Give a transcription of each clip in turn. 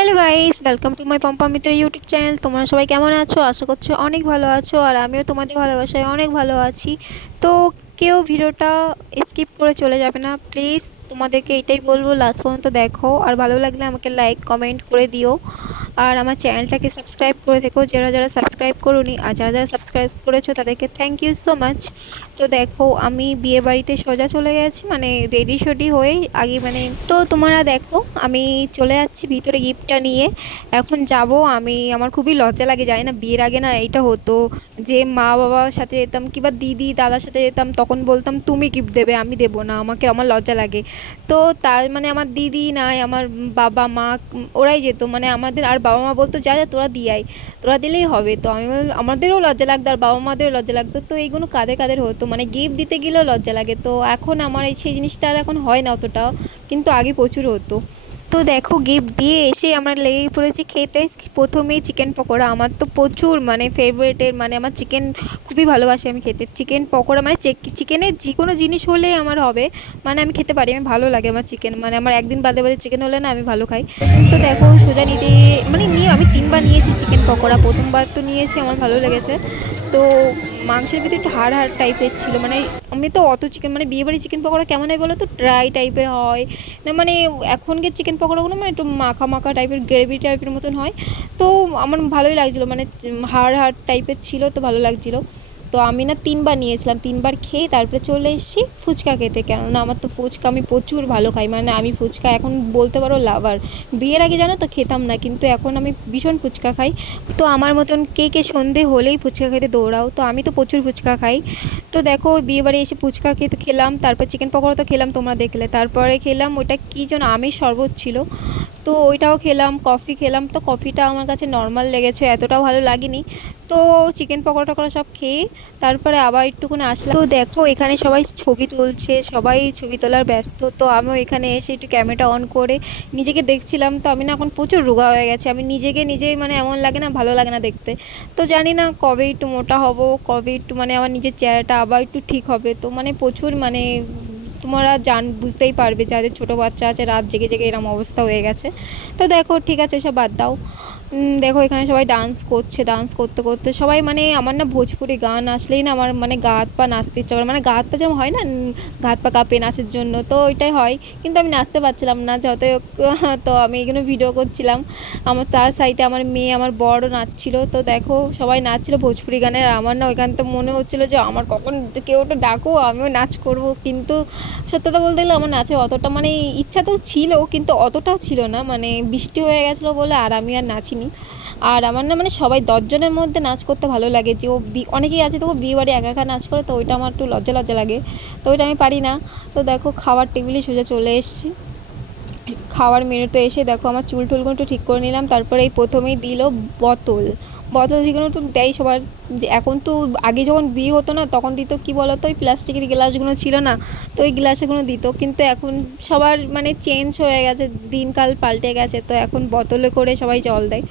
Hello guys welcome to my Pampa Mitra YouTube channel তোমরা সবাই কেমন আছো? আশা করছ অনেক ভালো আছো, আর আমিও তোমাদের ভালোবাসায় অনেক ভালো আছি। তো কেউ ভিডিওটা স্কিপ করে চলে যাবে না প্লিজ তোমাদেরকে এটাই বলব লাস্ট পর্যন্ত দেখো, আর ভালো লাগলে আমাকে লাইক কমেন্ট করে দিও। আর আমার চ্যানেলটাকে সাবস্ক্রাইব করে থেকো, যারা যারা সাবস্ক্রাইব করুনি আর যারা যারা সাবস্ক্রাইব করেছ তাদেরকে থ্যাংক ইউ সো মাচ তো দেখো, আমি বিয়ে বাড়িতে সোজা চলে গেছি মানে রেডি শডি হয়ে আগে মানে তো তোমরা দেখো, আমি চলে যাচ্ছি ভিতরে গিফটটা নিয়ে। এখন যাব, আমি, আমার খুবই লজ্জা লাগে যায় না বিয়ের আগে না এইটা হতো। যে মা বাবার সাথে যেতাম কিংবা দিদি দাদার সাথে যেতাম, তখন বলতাম, তুমি গিফট দেবে, আমি দেবো না, আমাকে আমার লজ্জা লাগে। তো তার মানে আমার দিদি নাই, আমার বাবা, মা, ওরাই যেত মানে আমাদের আর বাবা মা বলতো, যা যা, তোরা দিয়াই তোরা দিলেই হবে। তো আমি আমাদেরও লজ্জা লাগতো আর বাবা মাদেরও লজ্জা লাগতো। তো এইগুলো কাদের কাদের হতো। মানে গিফট দিতে গেলেও লজ্জা লাগে। তো এখন আমার এই সেই জিনিসটা আর এখন হয় না অতটাও। কিন্তু আগে প্রচুর হতো। তো দেখো গিফট দিয়ে এসে আমরা লেগে পড়েছি খেতে। প্রথমেই চিকেন পকোড়া। আমার তো প্রচুর মানে ফেভারিটের মানে আমার চিকেন খুবই ভালোবাসি আমি খেতে। চিকেন পকোড়া মানে চিকেনের যে কোনো জিনিস হলেই আমার হবে মানে আমি খেতে পারি, আমি ভালো লাগে আমার চিকেন মানে আমার একদিন বাদে বাদে চিকেন হলে না আমি ভালো খাই। তো দেখো সোজা নিতে মানে নিয়ে আমি তিনবার নিয়েছি চিকেন পকোড়া। প্রথমবার তো নিয়েছি আমার ভালো লেগেছে। তো মাংসের ভিতরে একটু হাড় হাড় টাইপের ছিল। মানে আমি তো অত চিকেন মানে বিয়েবাড়ি চিকেন পকোড়া কেমন হয় বলো তো ড্রাই টাইপের হয়। না মানে এখনকার চিকেন পকোড়াগুলো মানে একটু মাখা মাখা টাইপের গ্রেভি টাইপের মতন হয়। তো আমার ভালোই লাগছিল। মানে হাড় হাড় টাইপের ছিল তো ভালো লাগছিল। তো আমি না তিনবার নিয়েছিলাম, তিনবার খেয়ে তারপরে চলে এসেছি ফুচকা খেতে। কেননা আমার তো ফুচকা আমি প্রচুর ভালো খাই মানে আমি ফুচকা এখন বলতে পারো লাভার বিয়ের আগে জানো তো খেতাম না, কিন্তু এখন আমি ভীষণ ফুচকা খাই। তো আমার মতন কে কে সন্ধে হলেই ফুচকা খেতে দৌড়াও, তো আমি তো প্রচুর ফুচকা খাই। তো দেখো বিয়ে বাড়ি এসে ফুচকা খেতে খেলাম, তারপর চিকেন পকোড়া তো খেলাম তোমরা দেখলে। তারপরে খেলাম ওটা কী যেন আমের শরবত ছিল। তো ওইটাও খেলাম কফি খেলাম। তো কফিটা আমার কাছে নর্মাল লেগেছে, এতটাও ভালো লাগেনি। তো চিকেন পকোড়া টকোড়া সব খেয়ে তারপরে আবার একটুখানি আসলাম। তো দেখো, এখানে সবাই ছবি তুলছে, সবাই ছবি তোলার ব্যস্ত। তো আমিও এখানে এসে একটু ক্যামেরাটা অন করে নিজেকে দেখছিলাম। তো আমি না এখন প্রচুর রোগা হয়ে গেছে। আমি নিজেকে নিজেই মানে এমন লাগে না, ভালো লাগে না দেখতে। তো জানি না কবে একটু মোটা হব, কবে একটু মানে আমার নিজের চেহারাটা আবার একটু ঠিক হবে। তো মানে প্রচুর মানে তোমরা জান, বুঝতেই পারবে যাদের ছোটো বাচ্চা আছে, রাত জেগে জেগে এরম অবস্থা হয়ে গেছে। তো দেখো, ঠিক আছে, সব বাদ দাও। দেখো এখানে সবাই ডান্স করছে ডান্স করতে করতে সবাই মানে আমার না ভোজপুরি গান আসলেই না আমার মানে গা হাত পা নাচতে ইচ্ছা করে। মানে গা হাত পা যেমন হয় না গা হাত পা কাঁপে নাচের জন্য তো ওইটাই হয়। কিন্তু আমি নাচতে পারছিলাম না হোক, তো আমি এখানে ভিডিও করছিলাম। আমার তার সাইডে আমার মেয়ে আমার বড় নাচছিল। তো দেখো সবাই নাচছিল ভোজপুরি গানের আর আমার না ওইখান তো মনে হচ্ছিল যে আমার কখন কেউ ওটা ডাকো আমিও নাচ করব। কিন্তু সত্যতা বলতে গেলে আমার নাচে অতটা মানে ইচ্ছা তো ছিল কিন্তু অতটা ছিল না। মানে বৃষ্টি হয়ে গেছিল বলে আর আমি আর নাচিনি আর আমার না মানে সবাই দশজনের মধ্যে নাচ করতে ভালো লাগে। যে ও অনেকেই আছে তবু বিয়ে বাড়ি একা একা নাচ করে, তো ওইটা আমার একটু লজ্জা লজ্জা লাগে। তো ওইটা আমি পারি না। তো দেখো খাওয়ার টেবিলে সোজা চলে এসেছি। খাওয়ার মেনুতে এসে দেখো আমার চুল টুলগুলো একটু ঠিক করে নিলাম, তারপরে এই প্রথমেই দিল বোতল। বোতল যেগুলো তো দেয় সবার এখন তো আগে যখন বিয়ে হতো না, তখন দিত কি বলতো, ওই প্লাস্টিকের গ্লাসগুলো ছিল না, তো ওই গ্লাসগুলো দিত, কিন্তু এখন সবার মানে চেঞ্জ হয়ে গেছে, দিনকাল পাল্টে গেছে, তো এখন বোতলে করে সবাই জল দেয়।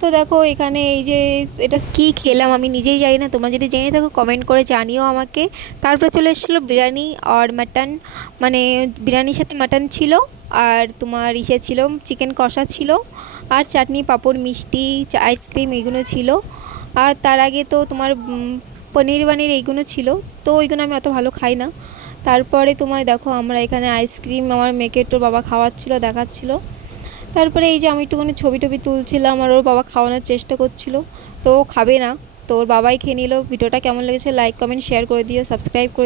তো দেখো এখানে এই যে এটা কি খেলাম আমি নিজেই জানি না, তোমরা যদি জেনে থাকো কমেন্ট করে জানিও আমাকে। তারপরে চলে এসেছিল বিরিয়ানি আর মাটন মানে বিরিয়ানির সাথে মাটন ছিল। আর তোমার ইসে ছিল চিকেন কষা ছিল, আর চাটনি, পাঁপড়, মিষ্টি আইসক্রিম এগুলো ছিল। আর তার আগে তো তোমার পনির, বানির এইগুলো ছিল। তো ওইগুলো আমি অত ভালো খাই না। তারপরে তোমার দেখো, আমরা এখানে আইসক্রিম আমার মেয়েকে তোর বাবা খাওয়াচ্ছিল, দেখাচ্ছিল। তারপরে এই যে আমি একটুখানি ছবি টবি তুলছিলাম আর ওর বাবা খাওয়ানোর চেষ্টা করছিল। তো ও খাবে না। তো ওর বাবাই খেয়ে নিল। ভিডিওটা কেমন লেগেছে লাইক কমেন্ট শেয়ার করে দিও সাবস্ক্রাইব করে